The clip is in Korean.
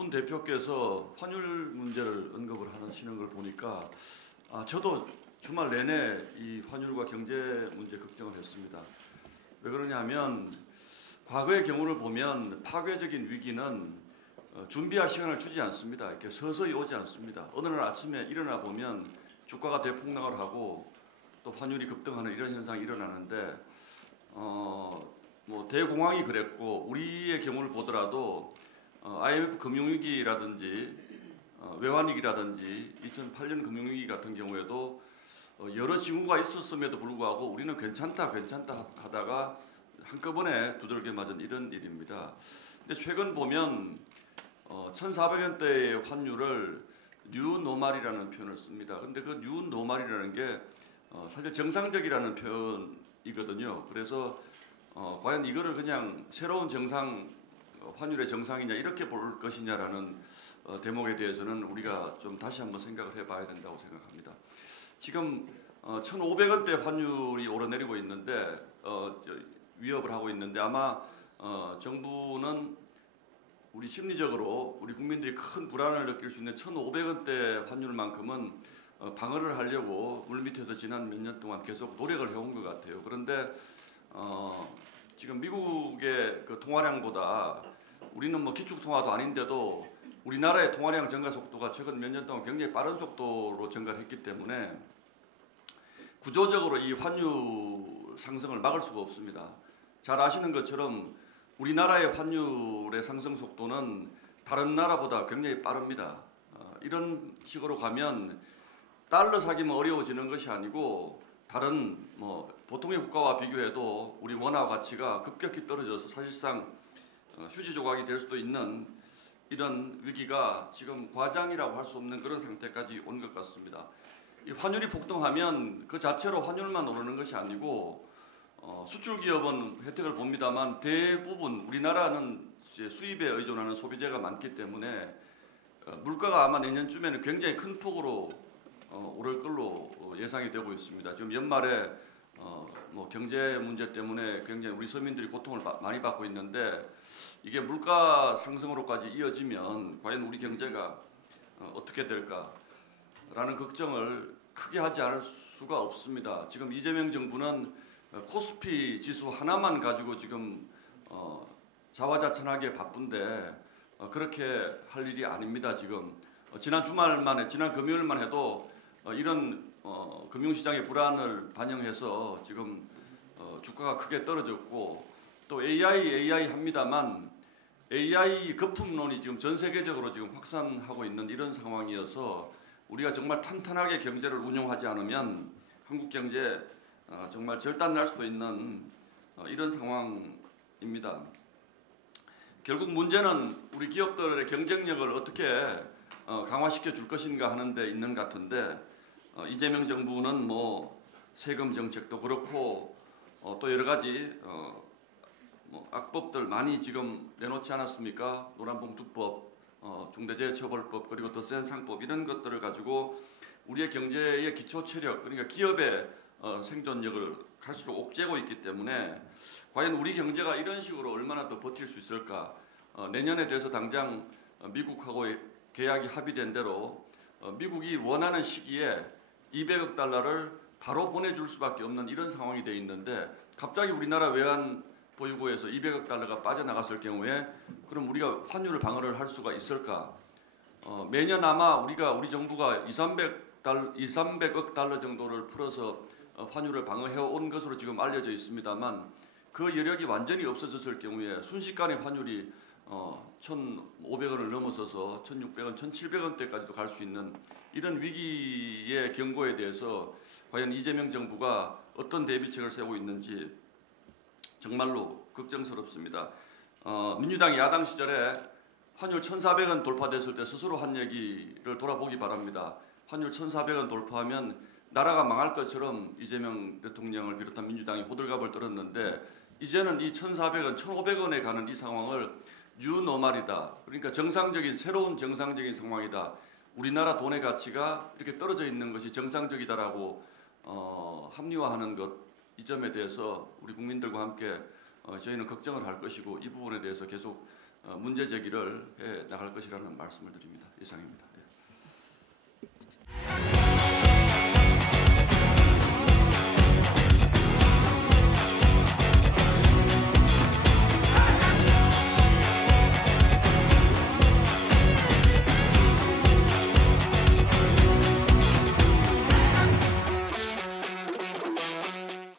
분 대표께서 환율 문제를 언급을 하시는 걸 보니까 저도 주말 내내 이 환율과 경제 문제 걱정을 했습니다. 왜 그러냐면 과거의 경우를 보면 파괴적인 위기는 준비할 시간을 주지 않습니다. 이렇게 서서히 오지 않습니다. 어느 날 아침에 일어나 보면 주가가 대폭락을 하고 또 환율이 급등하는 이런 현상이 일어나는데 뭐 대공황이 그랬고 우리의 경우를 보더라도 IMF 금융위기라든지 외환위기라든지 2008년 금융위기 같은 경우에도 여러 징후가 있었음에도 불구하고 우리는 괜찮다 하다가 한꺼번에 두들겨 맞은 이런 일입니다. 근데 최근 보면 1,400원대의 환율을 뉴노멀이라는 표현을 씁니다. 근데 그 뉴노멀이라는 게 사실 정상적이라는 표현이거든요. 그래서 과연 이거를 그냥 새로운 정상 환율의 정상이냐 이렇게 볼 것이냐라는 대목에 대해서는 우리가 좀 다시 한번 생각을 해봐야 된다고 생각합니다. 지금 1,500원대 환율이 오르내리고 있는데 위협을 하고 있는데 아마 정부는 우리 심리적으로 우리 국민들이 큰 불안을 느낄 수 있는 1,500원대 환율만큼은 방어를 하려고 물밑에서 지난 몇 년 동안 계속 노력을 해온 것 같아요. 그런데 지금 미국의 그 통화량보다 우리는 뭐 기축통화도 아닌데도 우리나라의 통화량 증가 속도가 최근 몇 년 동안 굉장히 빠른 속도로 증가를 했기 때문에 구조적으로 이 환율 상승을 막을 수가 없습니다. 잘 아시는 것처럼 우리나라의 환율의 상승 속도는 다른 나라보다 굉장히 빠릅니다. 이런 식으로 가면 달러 사기면 어려워지는 것이 아니고 다른 뭐 보통의 국가와 비교해도 우리 원화 가치가 급격히 떨어져서 사실상 휴지 조각이 될 수도 있는 이런 위기가 지금 과장이라고 할 수 없는 그런 상태까지 온 것 같습니다. 이 환율이 폭등하면 그 자체로 환율만 오르는 것이 아니고 수출 기업은 혜택을 봅니다만 대부분 우리나라는 이제 수입에 의존하는 소비재가 많기 때문에 물가가 아마 내년쯤에는 굉장히 큰 폭으로 오를 걸로 예상이 되고 있습니다. 지금 연말에 뭐 경제 문제 때문에 굉장히 우리 서민들이 고통을 많이 받고 있는데 이게 물가 상승으로까지 이어지면 과연 우리 경제가 어떻게 될까라는 걱정을 크게 하지 않을 수가 없습니다. 지금 이재명 정부는 코스피 지수 하나만 가지고 지금 자화자찬하게 바쁜데 그렇게 할 일이 아닙니다. 지금 지난 지난 금요일만 해도 이런 금융시장의 불안을 반영해서 지금 주가가 크게 떨어졌고 또 AI 합니다만 AI 거품론이 지금 전 세계적으로 지금 확산하고 있는 이런 상황이어서 우리가 정말 탄탄하게 경제를 운용하지 않으면 한국 경제 정말 절단 날 수도 있는 이런 상황입니다. 결국 문제는 우리 기업들의 경쟁력을 어떻게 강화시켜 줄 것인가 하는 데 있는 것 같은데 이재명 정부는 뭐 세금 정책도 그렇고 또 여러 가지 뭐 악법들 많이 지금 내놓지 않았습니까? 노란봉투법, 중대재해처벌법 그리고 더 센 상법 이런 것들을 가지고 우리의 경제의 기초 체력 그러니까 기업의 생존력을 갈수록 옥죄고 있기 때문에 과연 우리 경제가 이런 식으로 얼마나 더 버틸 수 있을까? 내년에 대해서 당장 미국하고 계약이 합의된 대로 미국이 원하는 시기에 200억 달러를 바로 보내줄 수밖에 없는 이런 상황이 돼 있는데 갑자기 우리나라 외환 보유고에서 200억 달러가 빠져나갔을 경우에 그럼 우리가 환율을 방어를 할 수가 있을까? 매년 아마 우리 정부가 200억 달러 정도를 풀어서 환율을 방어해 온 것으로 지금 알려져 있습니다만 그 여력이 완전히 없어졌을 경우에 순식간에 환율이 1,500원을 넘어서서 1,600원, 1,700원대까지도 갈 수 있는 이런 위기의 경고에 대해서 과연 이재명 정부가 어떤 대비책을 세우고 있는지 정말로 걱정스럽습니다. 민주당이 야당 시절에 환율 1,400원 돌파됐을 때 스스로 한 얘기를 돌아보기 바랍니다. 환율 1,400원 돌파하면 나라가 망할 것처럼 이재명 대통령을 비롯한 민주당이 호들갑을 떨었는데 이제는 이 1,400원, 1,500원에 가는 이 상황을 뉴노멀이다. 그러니까 새로운 정상적인 상황이다. 우리나라 돈의 가치가 이렇게 떨어져 있는 것이 정상적이다라고 합리화하는 것, 이 점에 대해서 우리 국민들과 함께 저희는 걱정을 할 것이고 이 부분에 대해서 계속 문제 제기를 해 나갈 것이라는 말씀을 드립니다. 이상입니다. 예.